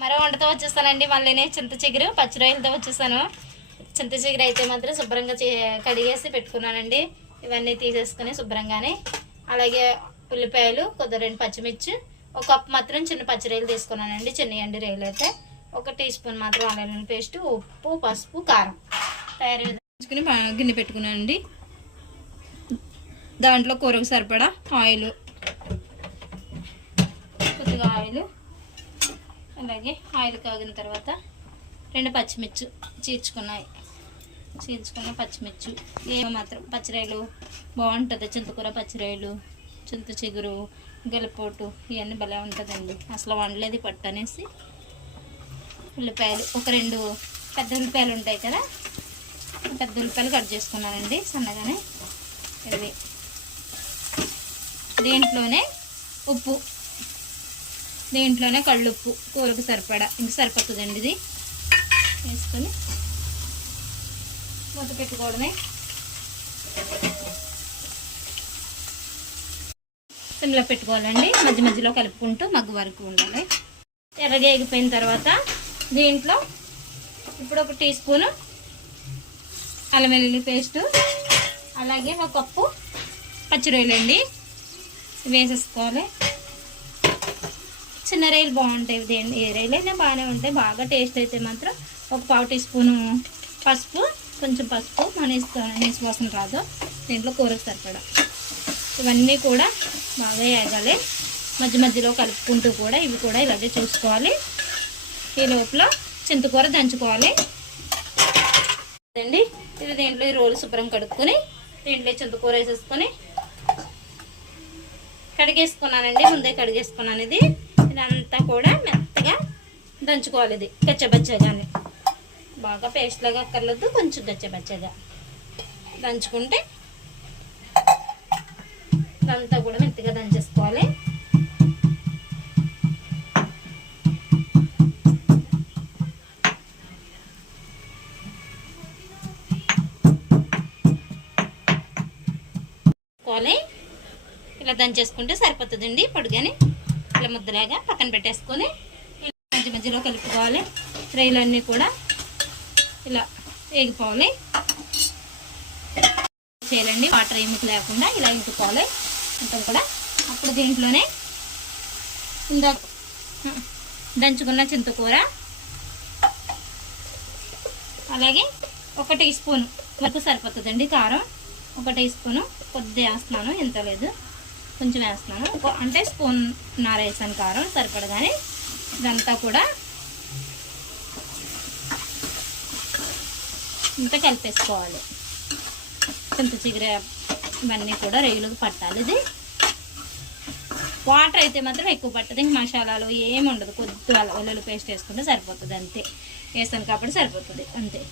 మరో వంటతో వచ్చేస్తానండి. మళ్ళీ నేను చింత చిగురు పచ్చి రొయ్యలతో వచ్చేసాను. చింత చిగురు అయితే మాత్రం శుభ్రంగా కడిగేసి పెట్టుకున్నానండి. ఇవన్నీ తీసేసుకుని శుభ్రంగానే, అలాగే ఉల్లిపాయలు, కొద్దిగా 2 పచ్చిమిర్చి, ఒక కప్పు మాత్రం చిన్న పచ్చి రొయ్యలు తీసుకున్నానండి. చిన్న ఎండి రొయ్యలు అయితే 1 టీ స్పూన్ మాత్రం అల్లం పేస్ట్, ఉప్పు, పసుపు, కారం తయారు చేసుకుని గిన్నె పెట్టుకున్నానండి. దాంట్లో కూరకు సరిపడా ఆయిల్, కొద్దిగా ఆయిల్, అలాగే ఆయిల్ కాగిన తర్వాత 2 పచ్చిమిర్చి చీల్చుకున్న పచ్చిమిర్చి. ఏమో మాత్రం పచ్చిరాయలు బాగుంటుంది. చింతకూర పచ్చిరాయలు, చింత చిగురు, గెలపోటు ఇవన్నీ భలే ఉంటుందండి. అసలు వండలేదు పట్టు అనేసి. ఉల్లిపాయలు ఒక 2 పెద్ద ఉల్లిపాయలు ఉంటాయి కదా, పెద్ద ఉల్లిపాయలు కట్ చేసుకున్నానండి సన్నగానే. ఇవి దీంట్లోనే ఉప్పు, దీంట్లోనే కళ్ళుప్పు కూరకు సరిపడా, ఇంక సరిపోతుందండి. ఇది వేసుకొని మూత పెట్టుకోవడమే. సిమ్లో పెట్టుకోవాలండి. మధ్య మధ్యలో కలుపుకుంటూ మగ్గు వరకు ఉండాలి. ఎర్రగా ఎగిపోయిన తర్వాత దీంట్లో ఇప్పుడు 1 టీ స్పూను అల్లం వెల్లుల్లి పేస్టు, అలాగే 1 కప్పు పచ్చి రొయ్యలండి వేసేసుకోవాలి. చిన్న రొయ్యలు బాగుంటాయి, ఏ రొయ్యలైనా బాగానే ఉంటాయి. బాగా టేస్ట్ అయితే మాత్రం 1 పావు టీ స్పూను పసుపు, కొంచెం పసుపు అనేసి వాసన రాదు. దీంట్లో కూరకు సరిపడా ఇవన్నీ కూడా బాగా వేగాలి. మధ్య మధ్యలో కలుపుకుంటూ కూడా ఇవి కూడా ఇలాగే చూసుకోవాలి. ఈ లోపల చింతకూర దంచుకోవాలి అండి. ఇది దీంట్లో ఈ రోలు శుభ్రం కడుక్కొని దీంట్లో చింతకూర వేసేసుకొని కడిగేసుకున్నానండి. ముందే కడిగేసుకున్నాను. ఇదంతా కూడా మెత్తగా దంచుకోవాలి. ఇది గచ్చబచ్చగానే, బాగా పేస్ట్ లాగా అక్కర్లేదు, కొంచెం గచ్చబచ్చగా దంచుకుంటే ఇదంతా కూడా మెత్తగా దంచేసుకోవాలి. ఇలా దంచేసుకుంటే సరిపోతుందండి. పొడిగాని ఇలా ముద్దలాగా పక్కన పెట్టేసుకొని మధ్య మధ్యలో కలుపుకోవాలి. రొయ్యలన్నీ కూడా ఇలా వేగిపోవాలి. చేయాలండి, వాటర్ ఎముక లేకుండా ఇలా ఇంకుకోవాలి మొత్తం కూడా. అప్పుడు దీంట్లోనే ఇందాక దంచుకున్న చింతకూర, అలాగే 1 టీ స్పూన్ వరకు సరిపోతుందండి కారం. 1 టీ స్పూను కొద్దిగా వేస్తున్నాను, ఎంత లేదు కొంచెం వేస్తున్నాను. అంటే స్పూన్ వేసాను కారం సరిపడగానే. ఇదంతా కూడా ఇంత కలిపేసుకోవాలి. చింత చిగుర ఇవన్నీ కూడా రొయ్యలకు పట్టాలి. ఇది వాటర్ అయితే మాత్రం ఎక్కువ పట్టదు. ఇంక మసాలాలు ఏమి ఉండదు. కొద్దిగా వెల్లుల్లి పేస్ట్ వేసుకుంటే సరిపోతుంది, అంతే. వేసాను కాబట్టి సరిపోతుంది, అంతే.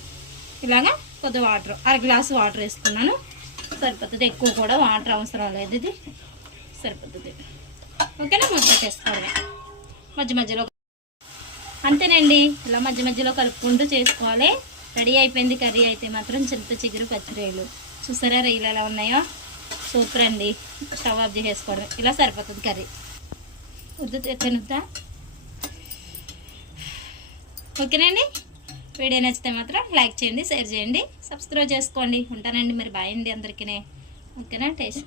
ఇలాగా కొద్ది వాటర్, 1 గ్లాసు వాటర్ వేసుకున్నాను, సరిపోతుంది. ఎక్కువ కూడా వాటర్ అవసరం లేదు, ఇది సరిపోతుంది. ఓకేనా, మూత పెట్టేసుకోవడమే మధ్య మధ్యలో. అంతేనండి, ఇలా మధ్య మధ్యలో కలుపుకుంటూ చేసుకోవాలి. రెడీ అయిపోయింది కర్రీ అయితే మాత్రం చింత చిగురు పచ్చి రొయ్యలు. చూసారా రొయ్యలు ఎలా ఉన్నాయో, సూపర్ అండి. స్టవ్ ఆఫ్ చేసేసుకోవడమే, ఇలా సరిపోతుంది కర్రీ. తినుద్దా? ఓకేనండి, వీడియో నచ్చితే మాత్రం లైక్ చేయండి, షేర్ చేయండి, సబ్స్క్రైబ్ చేసుకోండి. ఉంటానండి మరి, బాయ్ అండి అందరికీ. ఓకేనా, టేస్ట్